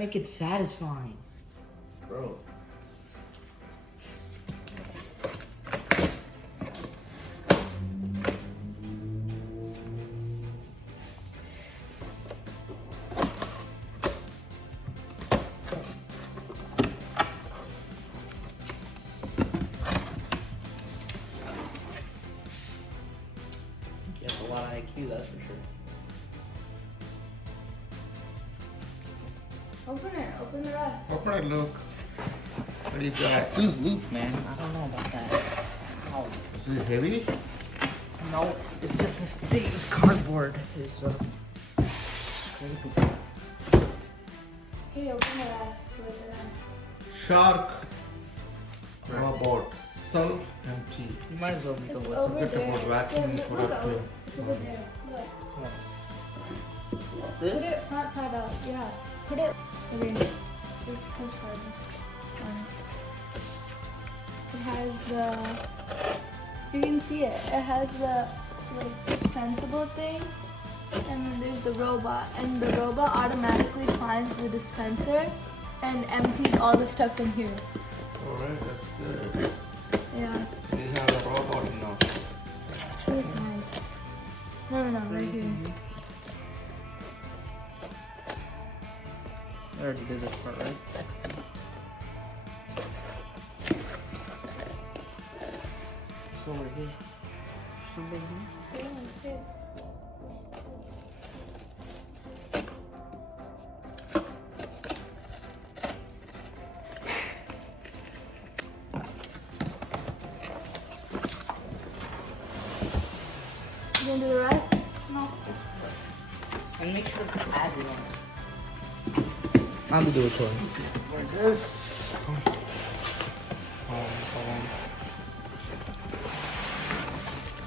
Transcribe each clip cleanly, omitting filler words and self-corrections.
make it satisfying. Bro. He has a lot of IQ, that's for sure. Open the rest. Open it, look. What do you got? Who's Luke, man? I don't know about that. Ow. Is it heavy? No, it's just as thick as cardboard. It's Okay, open the rest. Shark robot. Self-empty. You might as well make a It's whistle. over Forget there. about vacuuming Yeah, for look, up to. it's over there. Look. Put This? it front side up. Yeah. Put it. Okay. Just push hard on it. It has the. You can see it. It has the like dispensable thing, and then there's the robot, and the robot automatically finds the dispenser and empties all the stuff in here. Alright, that's good. Yeah. We have a robot now. Two sides. No, right here. I already did this part, right? So over here. Somebody here? Yeah, that's it. You gonna do the rest? No. And make sure to add it on. I'll do it for you. Like this.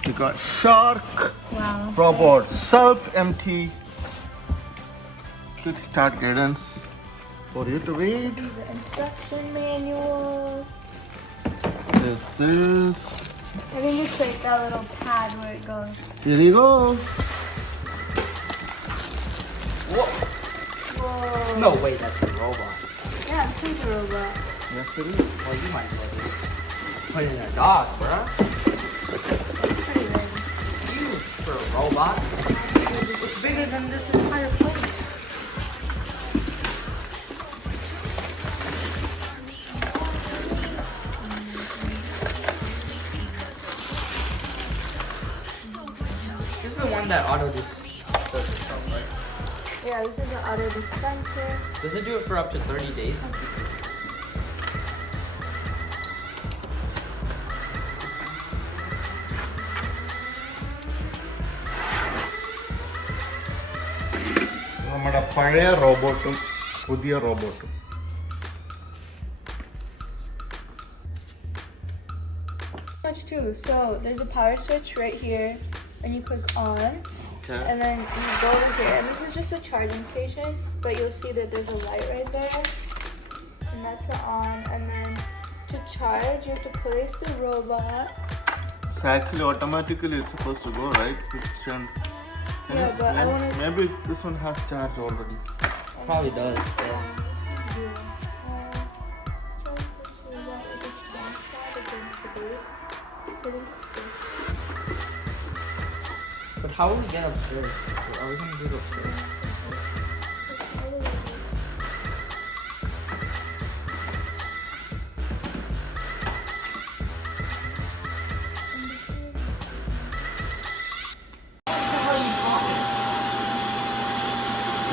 You got shark Wow. robot. Self-empty. Kickstart guidance for you to read. This is the instruction manual. There's this. I think it's like that little pad where it goes. Here you go. Whoa. No way, that's a robot. Yeah, it's like a robot. Yes, it is. Well, you might as well just put it in a dog, bruh. It's pretty big. Huge for a robot. It's bigger than this entire place. This is the one that auto does itself, right? Yeah, this is an auto dispenser. Does it do it for up to 30 days? നമ്മുടെ പഴയ റോബോട്ടും പുതിയ റോബോട്ടും. Much too. So there's a power switch right here, and you click on, Okay. and then you go over here. And this is just a charging station, but you'll see that there's a light right there, and that's the on. And then to charge, you have to place the robot. So actually automatically it's supposed to go, right? Yeah, but I wanna. Maybe this one has charge already. Probably does, yeah. But how will we get upstairs? Are we gonna do it upstairs?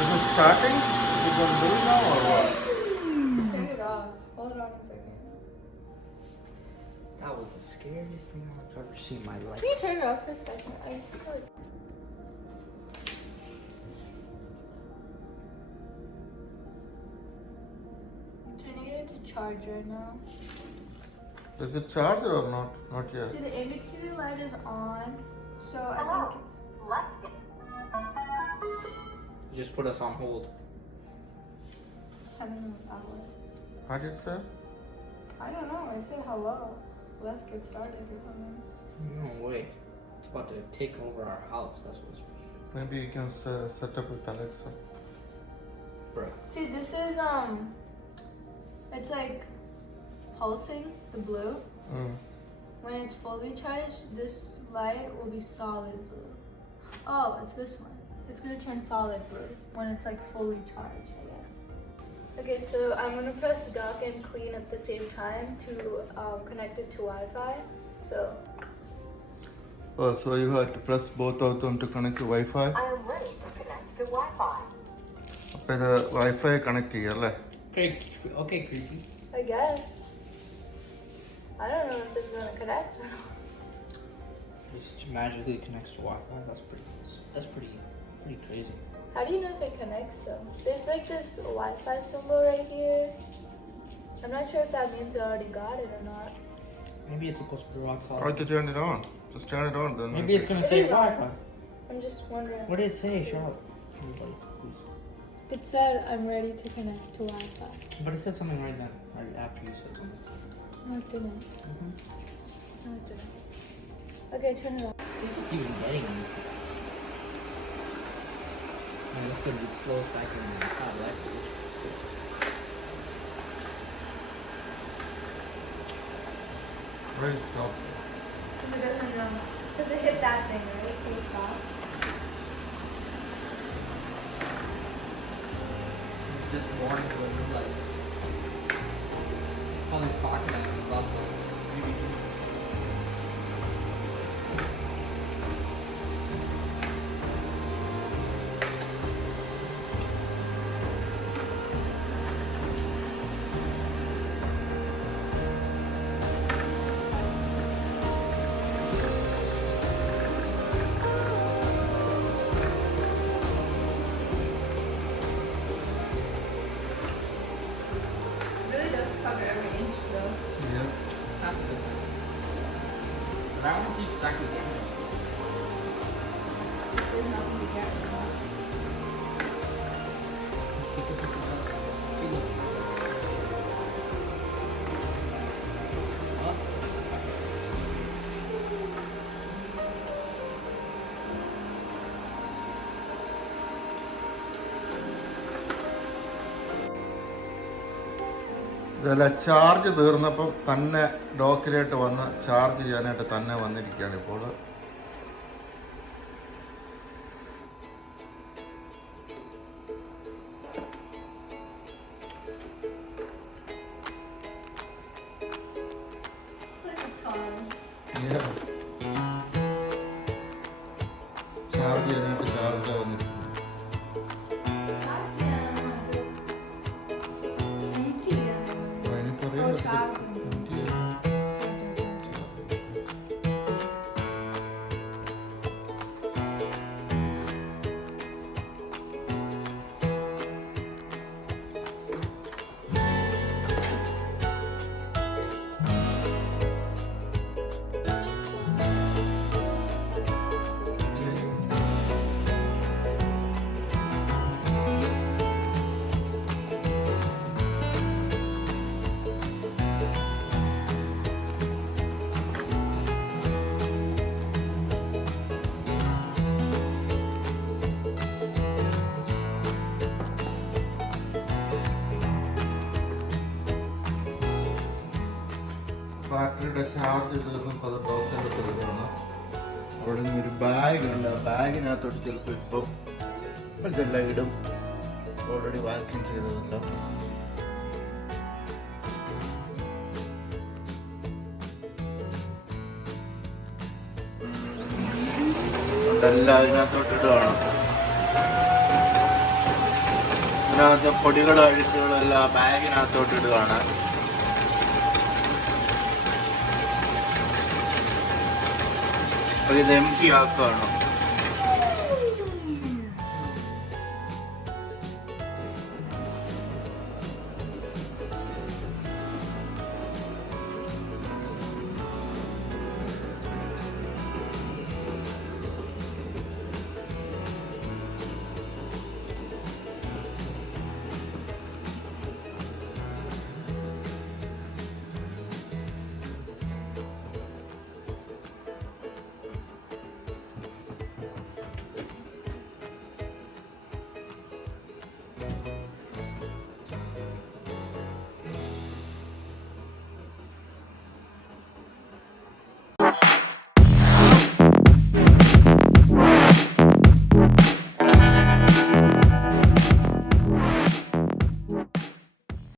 Is it starting? Is it going to do it now or what? Turn it off. Hold on a second. That was the scariest thing I've ever seen in my life. Can you turn it off for a second? I just feel like. I'm turning it into charge right now. Is it charged or not? Not yet. See, the indicator light is on, so I think it's. You just put us on hold. I don't know what that was. What did it say? I don't know. It said hello. Let's get started or something. No way. It's about to take over our house. That's what's. Maybe you can set up with Alexa. Bro. See, this is it's like pulsing the blue. When it's fully charged, this light will be solid blue. Oh, it's this one. It's gonna turn solid blue when it's like fully charged, I guess. Okay, so I'm gonna press dock and clean at the same time to connect it to Wi-Fi. So. Oh, so you have to press both of them to connect to Wi-Fi? I am ready to connect to Wi-Fi. Okay, the Wi-Fi connect here, right? Okay, creepy. I guess. I don't know if it's gonna connect or not. It magically connects to Wi-Fi. That's pretty crazy. How do you know if it connects though? There's like this Wi-Fi symbol right here. I'm not sure if that means I already got it or not. Maybe it's supposed to be rock Try solid. to turn it on. Just turn it on then. Maybe it's gonna It say is on. Wi-Fi. I'm just wondering. What did it say? Shut up. Everybody, please. It said I'm ready to connect to Wi-Fi. But it said something right then, right after you said something. No, it didn't. Mm-hmm. No, it didn't. Okay, turn it on. See if it's even getting anything. Man, this could be the slowest vacuum in the entire life. Where is stop? Because it hit that thing, right? So it stopped. It's just boring to it, like only pocket and it's also Really does cover every inch though. Yeah. that's a good thing. But I want to see exactly what it is. There's nothing to get rid of. ഇതല്ല charge തീർന്നപ്പം തന്നെ ഡോക്കിലേക്ക് വന്ന് charge ചെയ്യാനായിട്ട് തന്നെ വന്നിരിക്കുകയാണ് ഇപ്പോൾ. It's like a car. Charge ചെയ്യാനായിട്ട് charge വന്നിരിക്കുന്നു. Oh, charging. ബാറ്ററിയുടെ ചാർജ് തീർന്നപ്പോൾ അത് ഡോക്ടറിലോട്ട് വരുവാണ്. അവിടെ നിന്ന് ഒരു ബാഗ് ഉണ്ട്. ആ ബാഗിനകത്തോട്ട് ചിലപ്പോൾ ഇപ്പം ഇതെല്ലാം ഇടും. ഓൾറെഡി വാക്യൂം ചെയ്തതെല്ലാം. എല്ലാം അതിനകത്തോട്ട് ഇടുകയാണ്. ഇതിനകത്ത് പൊടികളും അഴുക്കുകളും എല്ലാം ബാഗിനകത്തോട്ട് ഇടുകയാണ്. ഇത് എം ടി ആക്കുകയാണ്.